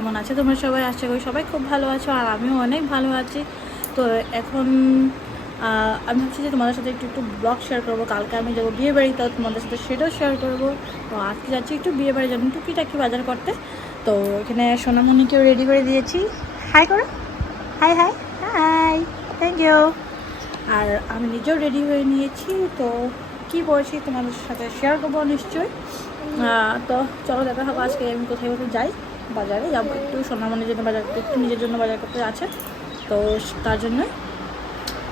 কেমন আছে তোমরা সবাই? আশা করি সবাই খুব ভালো আছো, আর আমিও অনেক ভালো আছি। তো এখন আমি ভাবছি যে তোমাদের সাথে একটু ব্লগ শেয়ার করবো। কালকে আমি যাবো বিয়ে বাড়ি, তো তোমাদের সাথে সেটাও শেয়ার করবো। তো আজকে যাচ্ছি একটু বিয়ে বাড়ি যাবো টুকিটাকি বাজার করতে। তো এখানে সোনামণিকেও রেডি করে দিয়েছি। হাই করো, hi hi hi, thank you. আর আমি নিজেও রেডি হয়ে নিয়েছি। তো কী পড়েছি তোমাদের সাথে শেয়ার করবো নিশ্চয়ই। তো চলো দেখা হবে আজকে আমি কোথায় কোথায় যাই। বাজারে যাবো একটু, সোনামণির জন্য বাজার করতে, একটু নিজের জন্য বাজার করতে আছে, তো তার জন্য।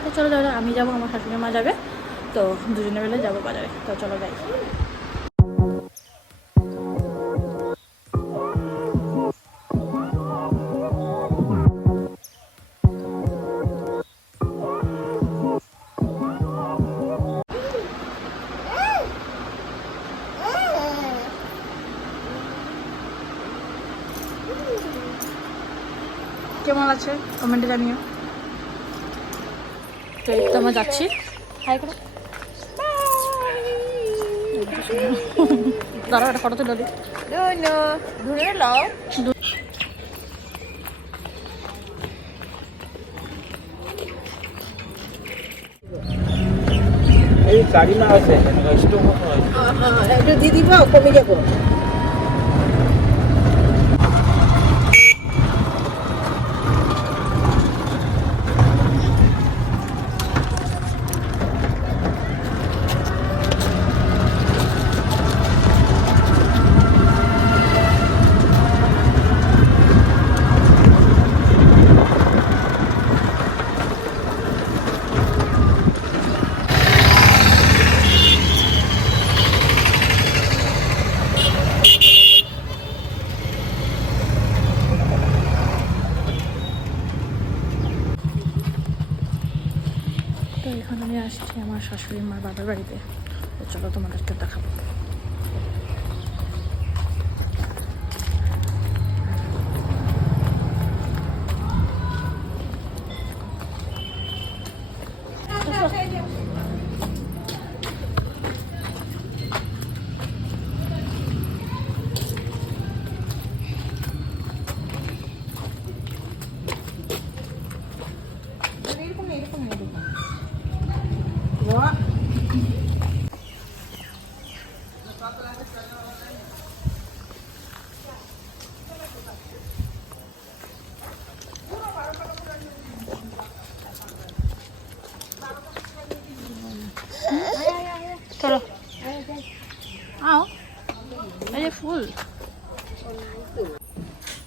তো চলো দাদা, আমি যাবো, আমার শাশুড়ি মা যাবে, তো দুজনে মিলে যাবো বাজারে। তো চলো যাই। কেমন আছে কমেন্টে জানিও। তো এই তো আমরা যাচ্ছি। হাই করো, দাঁড়া একটা ফটো তুলে দিই। ধরে নাও। এই গাড়ি না আছে স্টপ হয়। একটু দিয়ে দিবা, কমে যাবো। তো এখন আমি আসছি আমার শাশুড়ি মার বাবার বাড়িতে। তো চলো তোমাদেরকে দেখাবো। চলো আও, এই যে ফুল।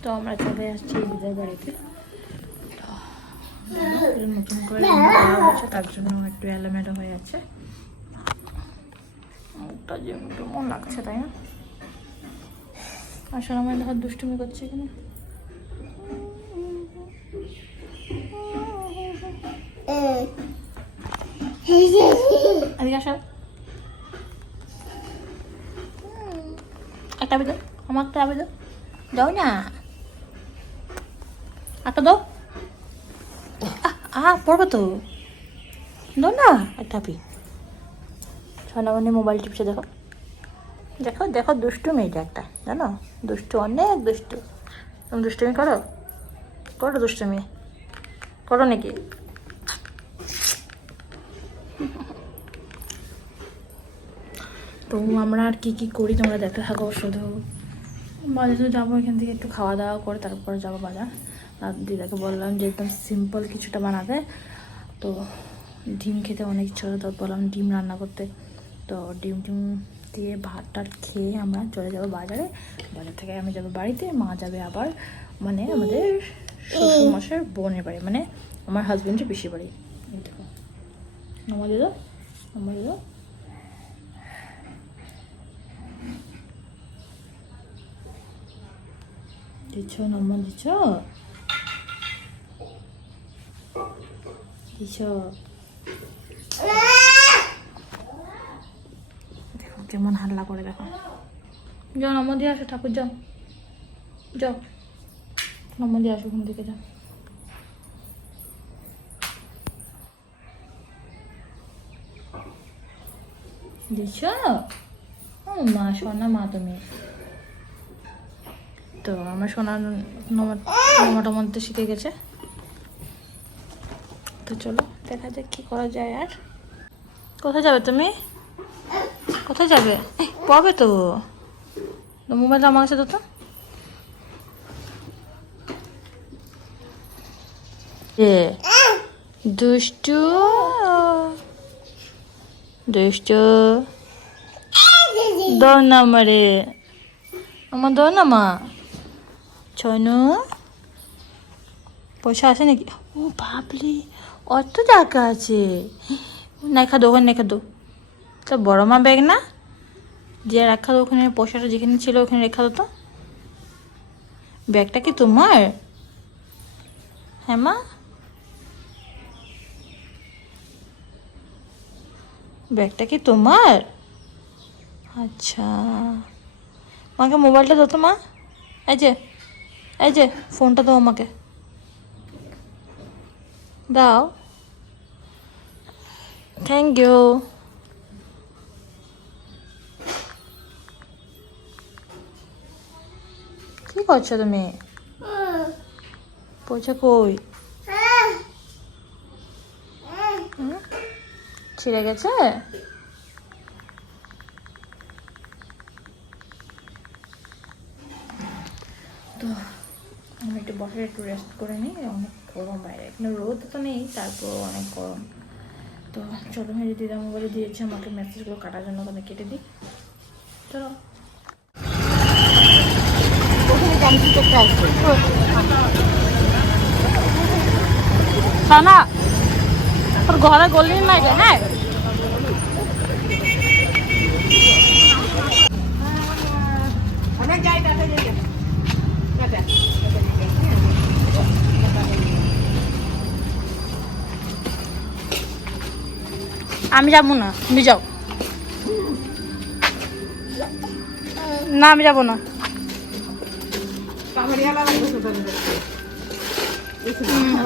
তো আমরা চলে আসছি দিদার বাড়িতে। নতুন করে হচ্ছে, তার জন্য একটু এলোমেলো হয়ে আছে। মুখটা যে কেমন লাগছে তাই না? আসলে আমার দেখা দুষ্টুমি করছে এখানে। এদিকে আসো, একটা আবেদন, আমার একটা আবেদন দাও না, একটা দাও। পড়বো তো, দাও না একটা আপি। সোনামণি মোবাইল টিপছে, দেখো দেখো দেখো, দুষ্টু মেয়েটা একটা, জানো দুষ্টু, অনেক দুষ্টু। তুমি দুষ্টুমি করো, করো দুষ্টুমি করো নাকি? তো আমরা আর কি করি তোমরা দেখতে থাকো। শুধু বাজারে যাবো, এখান থেকে একটু খাওয়া দাওয়া করে তারপর যাবো বাজার। আর দিদাকে বললাম যে একদম সিম্পল কিছুটা বানাতে। তো ডিম খেতে অনেক ইচ্ছা হলো, তো বললাম ডিম রান্না করতে। তো ডিম দিয়ে ভাতটা খেয়ে আমরা চলে যাবো বাজারে। বাজার থেকে আমি যাবো বাড়িতে, মা যাবে আবার মানে আমাদের শ্বশুরমশাইয়ের বোনের বাড়ি, মানে আমার হাজব্যান্ডের পিসির বাড়ি। এই দেখো আমার দিদা, আমার দিদা। দিচ্ছ নম্বর দিচ্ছ, দিচ্ছ। দেখো কেমন হাল্লা করে, দেখো। যাও নম্বর দিয়ে আসো, ঠাকুর যাও, যাও নম্বর দিয়ে আসো, ঘুম থেকে যাও। দিচ্ছ? ও মা, সোনা মা তুমি। তো আমার সোনার নমাটার মধ্যে শিখে গেছে। তো চলো দেখা যাক কি করা যায়। আর কোথায় যাবে তুমি? কোথায় যাবে? পড়বে তো। মোবাইলটা আমার কাছে তো। দুষ্টু দুষ্টু দাও না আমারে, আমার দাও না মা। ছয়নু পয়সা আছে নাকি? ও বাবলি, অত টাকা আছে। নেখা দো, ওখানে নেখা দো। তো বড় মা ব্যাগ না যে রাখা দো, ওখানে পয়সাটা যেখানে ছিল ওখানে রেখা দো তো। ব্যাগটা কি তোমার? হ্যাঁ মা, ব্যাগটা কি তোমার? আচ্ছা, আমাকে মোবাইলটা দাও তো মা। এই যে ফোনটা দাও আমাকে, দাও। Thank you. কি করছো তুমি? পয়সা কই? ছিঁড়ে গেছে? তো আমি একটু বসে একটু রেস্ট করে নিই, অনেক গরম বাইরে, এখানে রোদ তো নেই, তারপর অনেক গরম। তো চলো, মেরে দিদা মোবাইলে দিয়েছে আমাকে মেসেজগুলো কাটার জন্য, ওখানে কেটে দিই। চলো সানা, তোর ঘরে গলি নাই রে? হ্যাঁ, আমি যাবো না, তুমি যাও। না আমি যাবো না।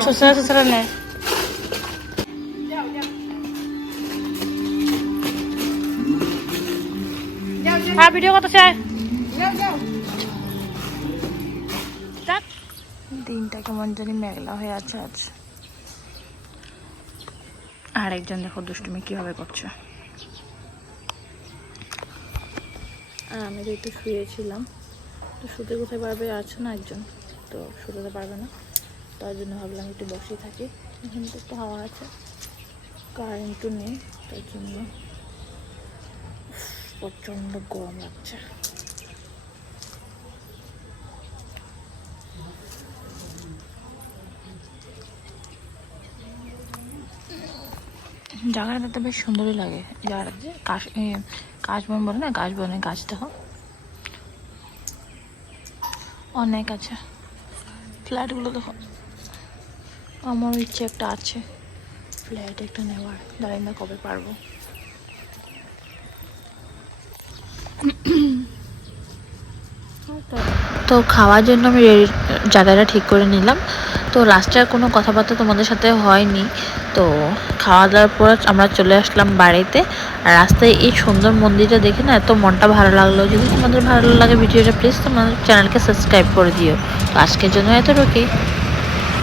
শ্বশুরা নেই। হ্যাঁ, ভিডিও কত চাই? দিনটা কেমন জানি মেঘলা হয়ে আছে আজ। আর একজন দেখো দুষ্টুমি কিভাবে করছে। আর আমি তো একটু শুয়েছিলাম, তো শুতে কোথায় পারবে, আছে না একজন, তো শুতে পারবে না, তার জন্য ভাবলাম একটু বসেই থাকি। এখানে তো একটু হাওয়া আছে, কারেন্টও নেই, তার জন্য প্রচণ্ড গরম লাগছে। জায়গাটা দেখতে বেশ সুন্দরই লাগে। জায়গাটা যে কাশবন বলে না, কাশবনে গাছ দেখো অনেক আছে। ফ্ল্যাটগুলো দেখো, আমার ইচ্ছে একটা আছে ফ্ল্যাট একটা নেওয়ার, জানি না কবে পারবো। তো খাওয়ার জন্য আমি জায়গাটা ঠিক করে নিলাম। তো লাস্টে আর কোনো কথাবার্তা তোমাদের সাথে হয়নি। তো খাওয়া দাওয়ার পর আমরা চলে আসলাম বাড়িতে। আর রাস্তায় এই সুন্দর মন্দিরটা দেখে না এত মনটা ভালো লাগলো। যদি তোমাদের ভালো লাগে ভিডিওটা, প্লিজ তোমাদের চ্যানেলকে সাবস্ক্রাইব করে দিও। তো আজকের জন্য এতটুকুই।